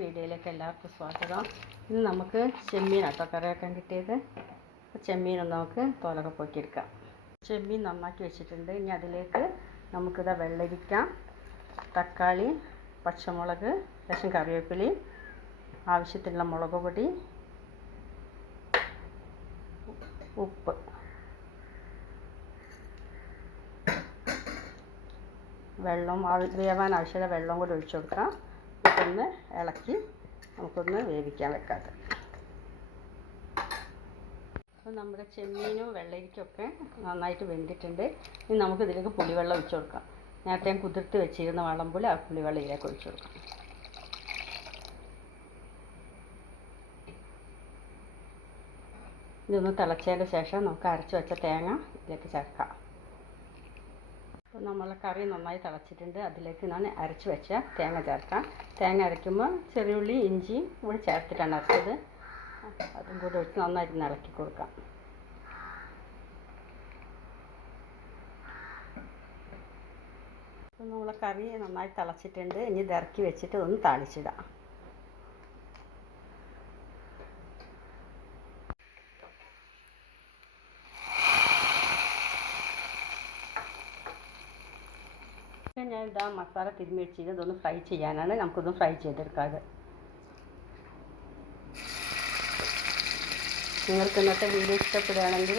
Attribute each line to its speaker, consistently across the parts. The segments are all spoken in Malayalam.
Speaker 1: വീഡിയോയിലേക്ക് എല്ലാവർക്കും സ്വാഗതം. ഇന്ന് നമുക്ക് ചെമ്മീൻ ചെമ്മീനാട്ടോ കറിയാക്കാൻ കിട്ടിയത്. അപ്പോൾ ചെമ്മീനൊന്ന് നമുക്ക് തോലൊക്കെ പൊക്കിയെടുക്കാം. ചെമ്മീൻ നന്നാക്കി വെച്ചിട്ടുണ്ട്. ഇനി അതിലേക്ക് നമുക്കിതാ വെള്ളരിക്ക തക്കാളി പച്ചമുളക് ലേശം കറിവേപ്പിലി ആവശ്യത്തിനുള്ള മുളക് പൊടി ഉപ്പ്. വെള്ളം വേവാൻ ആവശ്യമുള്ള വെള്ളം കൂടി ഒഴിച്ചു കൊടുക്കാം. ഇതൊന്ന് ഇളക്കി നമുക്കൊന്ന് വേവിക്കാൻ വെക്കാതെ. അപ്പോൾ നമ്മുടെ ചെമ്മീനും വെള്ളരിക്കൊക്കെ നന്നായിട്ട് വെന്തിട്ടുണ്ട്. ഇനി നമുക്ക് ഇതിലേക്ക് പുളിവെള്ളം ഒഴിച്ചു കൊടുക്കാം. നേരത്തെ ഞാൻ കുതിർത്ത് വെച്ചിരുന്ന വളം പോലെ ആ പുളിവെള്ളം ഇതിലേക്ക് ഒഴിച്ചു കൊടുക്കാം. ഇതൊന്ന് തിളച്ചതിന് ശേഷം നമുക്ക് അരച്ച് വെച്ച തേങ്ങ ഇതിലേക്ക് ചേർക്കാം. നമ്മൾ കറി നന്നായി തിളച്ചിട്ടുണ്ട്. അതിലേക്ക് ഞാൻ അരച്ച് വെച്ച തേങ്ങ ചേർക്കാം. തേങ്ങ അരയ്ക്കുമ്പോൾ ചെറിയുള്ളി ഇഞ്ചിയും കൂടി ചേർത്തിട്ടാണ് അരച്ചത്. അതും കൂടി ഒഴിച്ച് നന്നായിട്ട് ഇളക്കി കൊടുക്കാം. നമ്മളെ കറി നന്നായി തിളച്ചിട്ടുണ്ട്. ഇനി ഇറക്കി വെച്ചിട്ട് ഒന്ന് താളിച്ചിടാം. ഞാൻ ഇതാ മസാല തിരുമ്മി വെച്ചിട്ട് ഇതൊന്ന് ഫ്രൈ ചെയ്യാനാണ്. നമുക്കൊന്ന് ഫ്രൈ ചെയ്തെടുക്കാം അത്. നിങ്ങൾക്ക് ഇന്നത്തെ വീഡിയോ ഇഷ്ടപ്പെടുകയാണെങ്കിൽ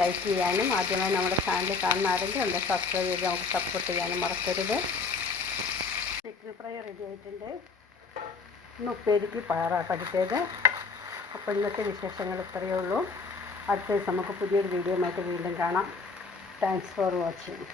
Speaker 1: ലൈക്ക് ചെയ്യാനും ആദ്യമായി നമ്മുടെ ചാനൽ കാണുന്ന ആരെങ്കിലും എന്താ സബ്സ്ക്രൈബ് ചെയ്ത് നമുക്ക് സപ്പോർട്ട് ചെയ്യാനും മറക്കരുത്. ചിക്കൻ ഫ്രൈ റെഡി ആയിട്ടുണ്ട്. ഇന്ന് ഉപ്പേരിക്ക് പയറാണ് കിട്ടിയത് അപ്പോൾ ഇന്നത്തെ വിശേഷങ്ങൾ ഇത്രയേ ഉള്ളൂ. അടുത്ത ദിവസം നമുക്ക് പുതിയൊരു വീഡിയോ ആയിട്ട് വീണ്ടും കാണാം. Thanks for watching